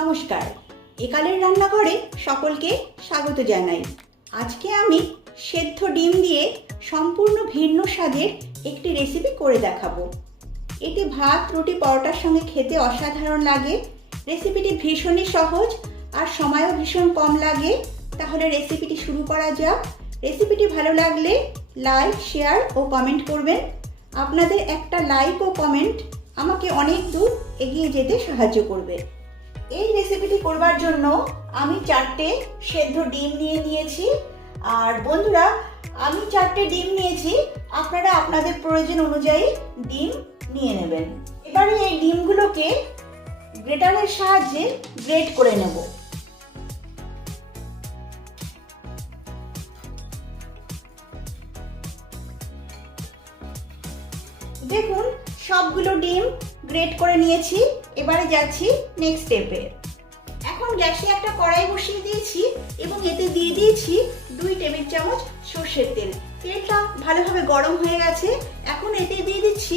নমস্কার। একালের রান্নাঘরে সকলকে স্বাগত জানাই। আজকে আমি সেদ্ধ ডিম দিয়ে সম্পূর্ণ ভিন্ন স্বাদের একটি রেসিপি করে দেখাবো। এটি ভাত, রুটি, পরোটার সঙ্গে খেতে অসাধারণ লাগে। রেসিপিটি ভীষণই সহজ আর সময়ও ভীষণ কম লাগে। তাহলে রেসিপিটি শুরু করা যাক। রেসিপিটি ভালো লাগলে লাইক শেয়ার ও কমেন্ট করবেন। আপনাদের একটা লাইক ও কমেন্ট আমাকে অনেক দূর এগিয়ে যেতে সাহায্য করবে। এই রেসিপিটি করবার জন্য আমি চারটে সেদ্ধ ডিম নিয়ে নিয়েছি। আর বন্ধুরা, আমি চারটে ডিম নিয়েছি। আপনারা আপনাদের প্রয়োজন অনুযায়ী ডিম নিয়ে নেবেন। এবারে এই ডিমগুলোকে গ্রেটারের সাহায্যে গ্রেট করে নেব। সবগুলো ডিম গ্রেট করে নিয়েছি। এবারে যাচ্ছি নেক্সট স্টেপে এখন গ্যাসে একটা কড়াই বসিয়ে দিয়েছি এবং এতে দিয়ে দিয়েছি দুই টেবিল চামচ সর্ষের তেল। তেলটা ভালোভাবে গরম হয়ে গেছে। এখন এতে দিয়ে দিচ্ছি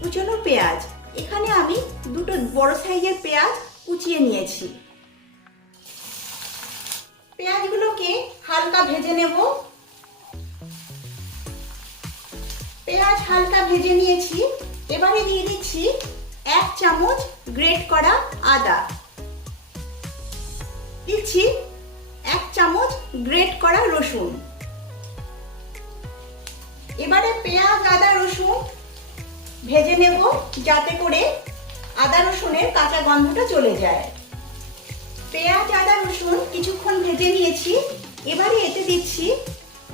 কুচনো পেঁয়াজ। এখানে আমি দুটো বড় সাইজের পেঁয়াজ কুচিয়ে নিয়েছি। পেঁয়াজগুলোকে হালকা ভেজে নেব। পেঁয়াজ হালকা ভেজে নিয়েছি। এবারে দিয়ে দিচ্ছি এক চামচ গ্রেট করা আদা। দিচ্ছি এক চামচ গ্রেট করা রসুন। এবারে পেঁয়াজ, আদা, রসুন ভেজে নেব যাতে করে আদা, রসুনের কাঁচা গন্ধটা চলে যায়। পেঁয়াজ, আদা, রসুন কিছুক্ষণ ভেজে নিয়েছি। এবারে এতে দিচ্ছি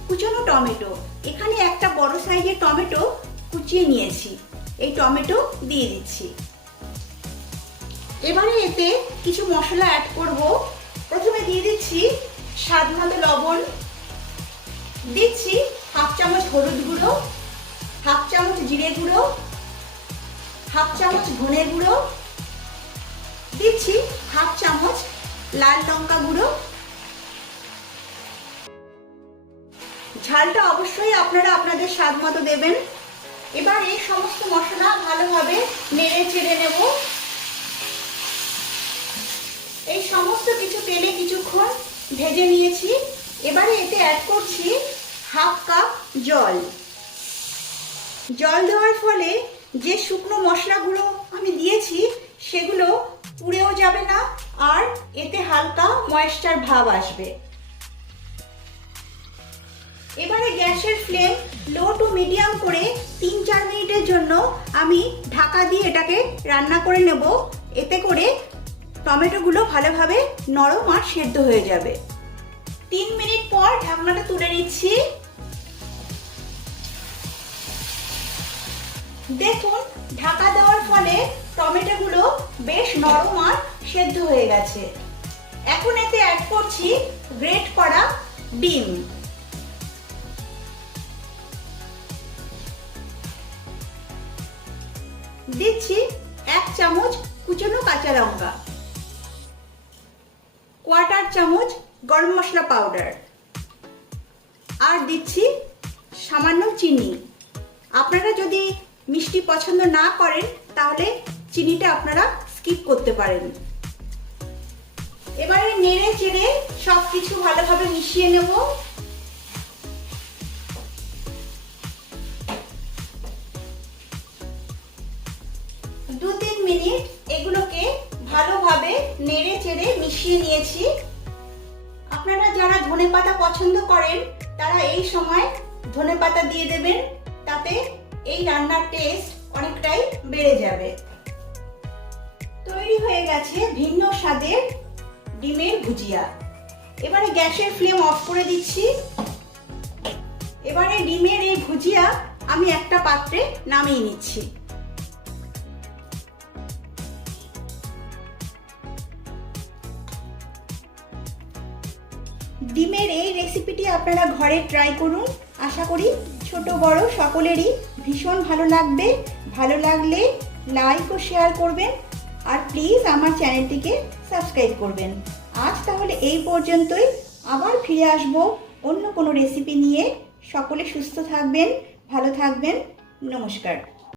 কুচনো টমেটো। এখানে একটা বড় সাইজের টমেটো কুচিয়ে নিয়েছি। এই টমেটো দিয়ে দিচ্ছি। এবারে এতে কিছু মশলা অ্যাড করব। প্রথমে দিয়ে দিচ্ছি স্বাদ মতো লবণ। দিচ্ছি হাফ চামচ হলুদ গুঁড়ো, হাফ চামচ জিরে গুঁড়ো, হাফ চামচ ধনে গুঁড়ো। দিচ্ছি হাফ চামচ লাল লঙ্কা গুঁড়ো। ঝালটা অবশ্যই আপনারা আপনাদের স্বাদ মতো দেবেন। এবার এই সমস্ত মশলা ভালোভাবে নেড়ে চেড়ে নেব। এই সমস্ত কিছু তেলে কিছুক্ষণ ভেজে নিয়েছি। এবারে এতে অ্যাড করছি হাফ কাপ জল। জল দেওয়ার ফলে যে শুকনো মশলাগুলো আমি দিয়েছি, সেগুলো পুড়েও যাবে না, আর এতে হালকা ময়েশ্চার ভাব আসবে। এবারে গ্যাসের ফ্লেম লো টু মিডিয়াম করে তিন চার মিনিটের জন্য আমি ঢাকা দিয়ে এটাকে রান্না করে নেব। এতে করে টমেটোগুলো ভালোভাবে নরম আর সেদ্ধ হয়ে যাবে। তিন মিনিট পর ঢাকনাটা তুলে নিচ্ছি। দেখুন, ঢাকা দেওয়ার ফলে টমেটোগুলো বেশ নরম আর সেদ্ধ হয়ে গেছে। এখন এতে অ্যাড করছি গ্রেট করা ডিম। দিচ্ছি এক চামচ কুচনো কাঁচা লঙ্কা। কোয়ার্টার চামচ গরম মশলা পাউডার। আর দিচ্ছি সামান্য চিনি। আপনারা যদি মিষ্টি পছন্দ না করেন, তাহলে চিনিটা আপনারা স্কিপ করতে পারেন। এবারে নেড়ে চেড়ে সব কিছু ভালোভাবে মিশিয়ে নেব। দু এগুলোকে ভালোভাবে নেড়ে চেড়ে মিশিয়ে নিয়েছি। আপনারা যারা ধনে পাতা পছন্দ করেন, তারা এই সময় ধনে পাতা দিয়ে দেবেন, তাতে এই রান্নার টেস্ট অনেকটাই বেড়ে যাবে। তৈরি হয়ে গেছে ভিন্ন স্বাদের ডিমের ভুজিয়া। এবারে গ্যাসের ফ্লেম অফ করে দিচ্ছি। এবারে ডিমের এই ভুজিয়া আমি একটা পাত্রে নামিয়ে নিচ্ছি। ডিমের এই রেসিপিটি আপনারা ঘরে ট্রাই করুন। আশা করি ছোট, বড় সকলেরই ভীষণ ভালো লাগবে। ভালো লাগলে লাইক ও শেয়ার করবেন আর প্লিজ আমার চ্যানেলটিকে সাবস্ক্রাইব করবেন। আজ তাহলে এই পর্যন্তই। আবার ফিরে আসব অন্য কোনো রেসিপি নিয়ে। সকলে সুস্থ থাকবেন, ভালো থাকবেন। নমস্কার।